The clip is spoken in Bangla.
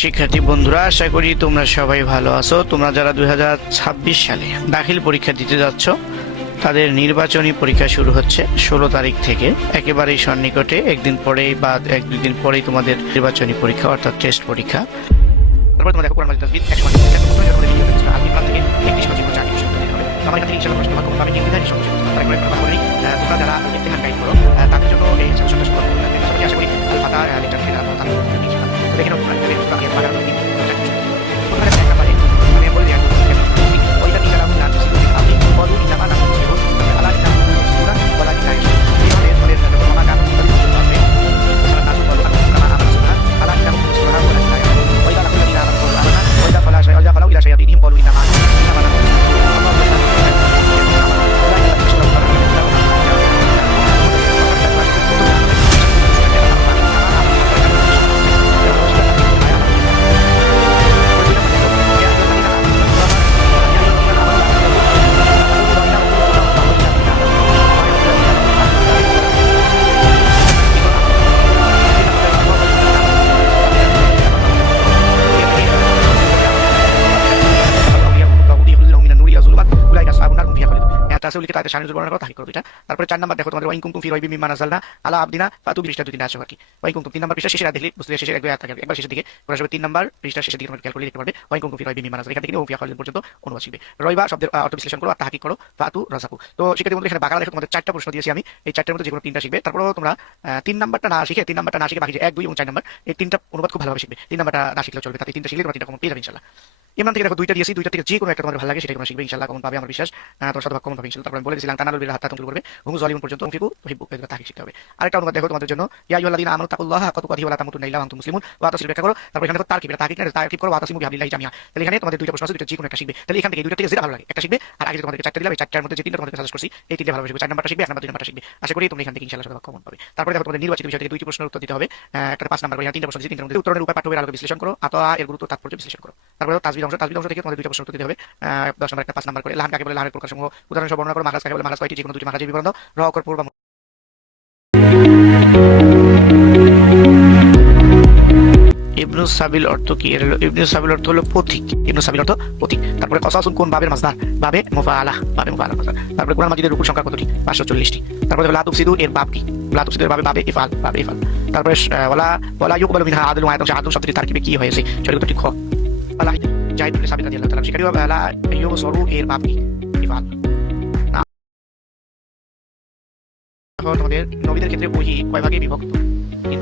শিক্ষার্থী বন্ধুরা, আশা করি তোমরা সবাই ভালো আছো। তোমরা যারা 2026 সালে দাখিল পরীক্ষা দিতে যাচ্ছ তাদের নির্বাচনী পরীক্ষা শুরু হচ্ছে 16 তারিখ থেকে। একেবারেই সন্নিকটে, একদিন পরেই বা এক দুই দিন পরেই তোমাদের নির্বাচনী পরীক্ষা অর্থাৎ টেস্ট পরীক্ষা। তারপরে তোমরা দেখো কোরআন মাজিদ তাসবিহ 100 মার্ক থেকে আল ইমরান থেকে 31 পর্যন্ত 4টি বিষয় দিতে হবে। আমার এখান থেকে ইনশাআল্লাহ প্রশ্ন ভাগ পাবে নির্ধারিত সময়। তারপরে তোমরা যারা ইমতিহান গাইড করো তাদের জন্য এই সাজেশনটা শুরু করতে হবে। সবাই আশা করি আল ফাতা লেকচার থেকে তার দেখে নাও তোমরা এই আগে পারার দিন ওখানে একটা পারে মানে বলে দিই ওইটা দিকে রাখুন না আপনি বলুন না না আল্লাহ না সুরা বলা কি নাই এইভাবে তোমাদের তোমার কাজ করতে হবে। না বলো কামা আমার সুরা আল্লাহ না সুরা বলা কি নাই ওইটা রাখুন না আমার সুরা না ওইটা ফলা শায় ওইটা ফলা ইলা শায়াতিহিম বলুন না তারপরে 4 নাম্বার দেখো তোমাদের ওয়াইন কুনতুম ফি রাইবিম মিম্মা নাযালনা আলা আবদিনা ফাতু বিশটা দুই তিনটা আছে আর কি। ওয়াইন কুনতুম 3 নাম্বার পৃষ্ঠা শেষে দেখলি বুঝলে শেষে এক দুই আয়াত থাকে একবার শেষের দিকে পড়া যাবে। 3 নাম্বার পৃষ্ঠা শেষের দিকে তোমরা খেয়াল করে লিখতে পারবে ওয়াইন কুনতুম ফি রাইবিম মিম্মা নাযালনা এখান থেকে ওফিয়া খালিদ পর্যন্ত অনুবাদ শিখবে। রয়বা শব্দের অর্থ বিশ্লেষণ করো আর তাহকিক করো ফাতু রাযাকু। তো শিক্ষার্থীদের মধ্যে এখানে বাকারা দেখো তোমাদের 4টা প্রশ্ন দিয়েছি আমি, এই 4টার মধ্যে যে কোনো 3টা শিখবে। তারপরে তোমরা 3 নাম্বারটা না শিখে বাকি যে 1 2 এবং 4 নাম্বার এই 3টা অনুবাদ খুব ভালোভাবে শিখবে। 3 নাম্বারটা না শিখলেও চলবে, তাতে 3টা শিখলে তোমরা 3টা কমন পেয়ে যাবে ইনশাআল্লাহ। ইমরান থেকে দেখো 2টা দিয়েছি, 2টা থেকে যে কোনো একটা তোমাদের ভালো লাগে সেটা তোমরা শিখবে ইনশাআল্লাহ, কমন পাবে আমার বিশ্বাস। তোমরা শতভাগ কমন পাবে ইনশাআল্লাহ। তারপর আমি বলে দিয়েছিলাম তানালুল বিল হাত্তা তুমতুল করবে হুম জালিমুন পর্যন্ত ফিকু হিব্বু এগুলো তাহকিক শিখতে হবে। আরেকটা অনুবাদ দেখো তোমাদের জন্য ইয়া আইয়ুহাল্লাযিনা আমানু তাকুল্লাহা হাক্কা তুকাতিহি ওয়া লা তামুতুন্না ইল্লা ওয়া আনতুম মুসলিমুন ওয়া তাসবিহ ব্যাখ্যা করো। তারপর এখানে দেখো তারকিব করো ওয়া তাসিমু বিহাবলিল্লাহি জামিআ। তাহলে এখানে তোমাদের 2টা প্রশ্ন আছে, 2টা যে কোনো একটা শিখবে। তাহলে এখান থেকে 2টা থেকে যেটা ভালো লাগে একটা শিখবে, আর আগে যে তোমাদেরকে 4টা দিলাম এই 4টার মধ্যে যে 3টা তোমাদেরকে সাজেস্ট করছি এই 3টা ভালো শিখবে। 4 নাম্বারটা শিখবে, 1 নাম্বার 2 নাম্বারটা শিখবে। আশা করি তোমরা এখান থেকে ইনশাআল্লাহ শতভাগ কমন পাবে। তারপরে দেখো তোমাদের নির্বাচিত বিষয় থেকে 2টি প্রশ্নের উত্তর দিতে হবে। একটা 5 নাম্বার করে 3টা প্রশ্ন দিয়েছি, 3টার মধ্যে উত্তরের উপায় পাঠ্যবইয়ের আলোকে বিশ্লেষণ করো, আতা এর গুরুত্ব তাৎপর্য বিশ্লেষণ করো। তারপরে তাসবিহ অংশ থেকে তোমাদের 2টা প্রশ্ন উত্তর দিতে হবে। 10 নাম্বার একটা 5 নাম্বার করে লাহান কাকে বলে লাহানের প্রকারসমূহ উদাহরণ সহ বর্ণনা করো, মাখরাজ কাকে বলে মাখরাজ কয়টি যে কোনো দুটি মাখরাজের বিবরণ দাও, র অক্ষর পূর্ব ইবনু সাবিল অর্থ কি? এর হলো ইবনু সাবিল অর্থ হলো পথিক। ইবনু সাবিল অর্থ পথিক। তারপরে কসাসুন কোন বাবের মাসদার? বাবে মুফাআলা মাসদার। তারপরে কোরআন মাজিদের রুকুর সংখ্যা কতটি? 540টি। তারপরে লা তুফসিদু এর বাব কি? লা তুফসিদু এর বাবে ইফআল তারপরে ওয়ালা ইউকবালু মিনহা আদলুন ওয়া আদলু শব্দটি তারকিবে কি হয়েছে? সঠিক উত্তরটি খ। ওয়ালা জাহিদ ইবনে সাবিত রাদিয়াল্লাহু তাআলা শিকারী ওয়ালা ইউসরু এর বাব কি? ইফআল। তোমাদের নবীদের ক্ষেত্রে ওহী কয় ভাগে বিভক্ত?